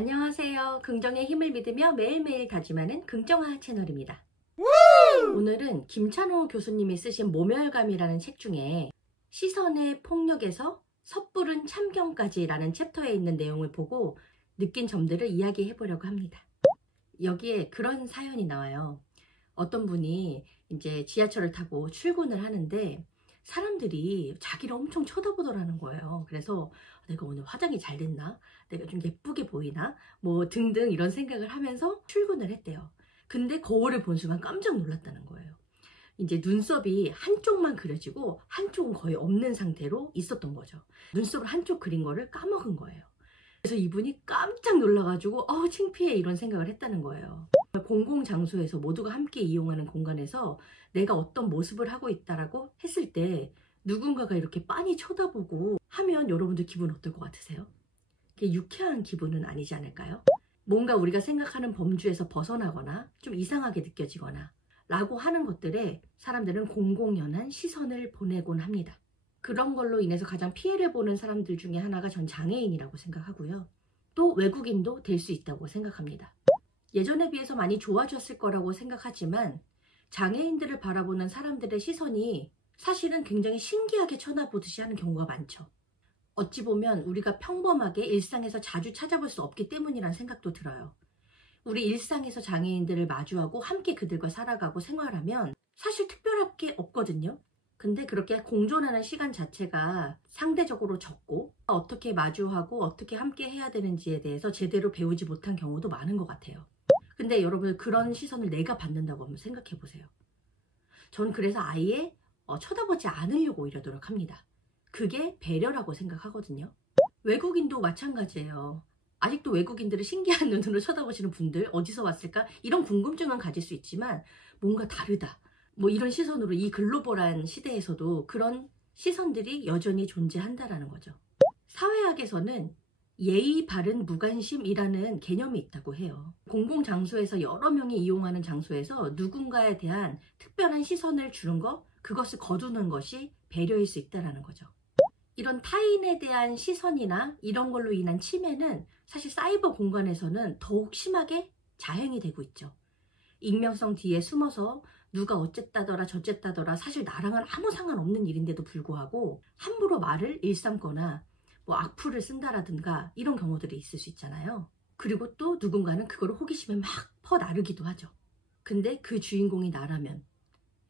안녕하세요. 긍정의 힘을 믿으며 매일매일 다짐하는 긍정화 채널입니다. 오늘은 김찬호 교수님이 쓰신 모멸감이라는 책 중에 시선의 폭력에서 섣부른 참견까지라는 챕터에 있는 내용을 보고 느낀 점들을 이야기해 보려고 합니다. 여기에 그런 사연이 나와요. 어떤 분이 이제 지하철을 타고 출근을 하는데 사람들이 자기를 엄청 쳐다보더라는 거예요. 그래서 내가 오늘 화장이 잘 됐나? 내가 좀 예쁘게 보이나? 뭐 등등 이런 생각을 하면서 출근을 했대요. 근데 거울을 본 순간 깜짝 놀랐다는 거예요. 이제 눈썹이 한쪽만 그려지고 한쪽은 거의 없는 상태로 있었던 거죠. 눈썹을 한쪽 그린 거를 까먹은 거예요. 그래서 이분이 깜짝 놀라가지고 창피해 이런 생각을 했다는 거예요. 공공장소에서 모두가 함께 이용하는 공간에서 내가 어떤 모습을 하고 있다라고 했을 때 누군가가 이렇게 빤히 쳐다보고 하면 여러분들 기분 어떨 것 같으세요? 그게 유쾌한 기분은 아니지 않을까요? 뭔가 우리가 생각하는 범주에서 벗어나거나 좀 이상하게 느껴지거나 라고 하는 것들에 사람들은 공공연한 시선을 보내곤 합니다. 그런 걸로 인해서 가장 피해를 보는 사람들 중에 하나가 전 장애인이라고 생각하고요. 또 외국인도 될 수 있다고 생각합니다. 예전에 비해서 많이 좋아졌을 거라고 생각하지만 장애인들을 바라보는 사람들의 시선이 사실은 굉장히 신기하게 쳐다보듯이 하는 경우가 많죠. 어찌 보면 우리가 평범하게 일상에서 자주 찾아볼 수 없기 때문이라는 생각도 들어요. 우리 일상에서 장애인들을 마주하고 함께 그들과 살아가고 생활하면 사실 특별할 게 없거든요. 근데 그렇게 공존하는 시간 자체가 상대적으로 적고 어떻게 마주하고 어떻게 함께 해야 되는지에 대해서 제대로 배우지 못한 경우도 많은 것 같아요. 근데 여러분 그런 시선을 내가 받는다고 한번 생각해 보세요. 저는 그래서 아예 쳐다보지 않으려고 오히려 노력합니다. 그게 배려라고 생각하거든요. 외국인도 마찬가지예요. 아직도 외국인들을 신기한 눈으로 쳐다보시는 분들 어디서 왔을까? 이런 궁금증은 가질 수 있지만 뭔가 다르다. 뭐 이런 시선으로 이 글로벌한 시대에서도 그런 시선들이 여전히 존재한다라는 거죠. 사회학에서는 예의 바른 무관심이라는 개념이 있다고 해요. 공공장소에서 여러 명이 이용하는 장소에서 누군가에 대한 특별한 시선을 주는 것, 그것을 거두는 것이 배려일 수 있다는 거죠. 이런 타인에 대한 시선이나 이런 걸로 인한 침해는 사실 사이버 공간에서는 더욱 심하게 자행이 되고 있죠. 익명성 뒤에 숨어서 누가 어쨌다더라 저쨌다더라 사실 나랑은 아무 상관없는 일인데도 불구하고 함부로 말을 일삼거나 뭐 악플을 쓴다라든가 이런 경우들이 있을 수 있잖아요. 그리고 또 누군가는 그걸 호기심에 막 퍼나르기도 하죠. 근데 그 주인공이 나라면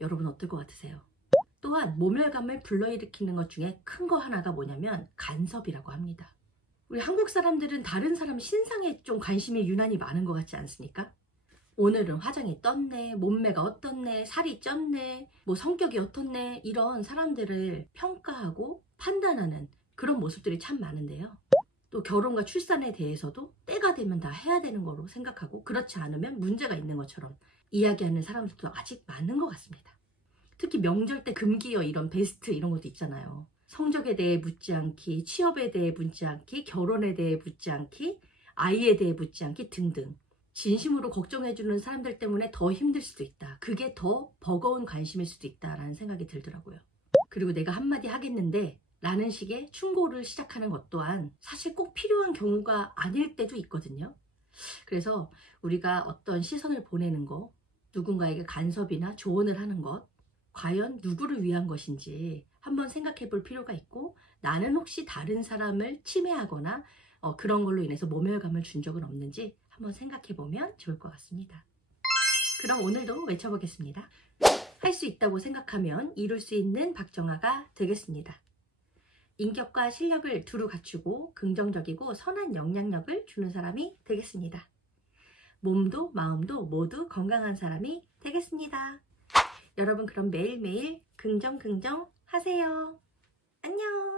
여러분 어떨 것 같으세요? 또한 모멸감을 불러일으키는 것 중에 큰 거 하나가 뭐냐면 간섭이라고 합니다. 우리 한국 사람들은 다른 사람 신상에 좀 관심이 유난히 많은 것 같지 않습니까? 오늘은 화장이 떴네, 몸매가 어떻네, 살이 쪘네, 뭐 성격이 어떻네 이런 사람들을 평가하고 판단하는 그런 모습들이 참 많은데요. 또 결혼과 출산에 대해서도 때가 되면 다 해야 되는 거로 생각하고 그렇지 않으면 문제가 있는 것처럼 이야기하는 사람들도 아직 많은 것 같습니다. 특히 명절 때 금기어 이런 베스트 이런 것도 있잖아요. 성적에 대해 묻지 않기, 취업에 대해 묻지 않기, 결혼에 대해 묻지 않기, 아이에 대해 묻지 않기 등등. 진심으로 걱정해주는 사람들 때문에 더 힘들 수도 있다. 그게 더 버거운 관심일 수도 있다라는 생각이 들더라고요. 그리고 내가 한마디 하겠는데 라는 식의 충고를 시작하는 것 또한 사실 꼭 필요한 경우가 아닐 때도 있거든요. 그래서 우리가 어떤 시선을 보내는 거, 누군가에게 간섭이나 조언을 하는 것, 과연 누구를 위한 것인지 한번 생각해 볼 필요가 있고 나는 혹시 다른 사람을 침해하거나 그런 걸로 인해서 모멸감을 준 적은 없는지 한번 생각해 보면 좋을 것 같습니다. 그럼 오늘도 외쳐보겠습니다. 할 수 있다고 생각하면 이룰 수 있는 박정아가 되겠습니다. 인격과 실력을 두루 갖추고 긍정적이고 선한 영향력을 주는 사람이 되겠습니다. 몸도 마음도 모두 건강한 사람이 되겠습니다. 여러분 그럼 매일매일 긍정 하세요. 안녕.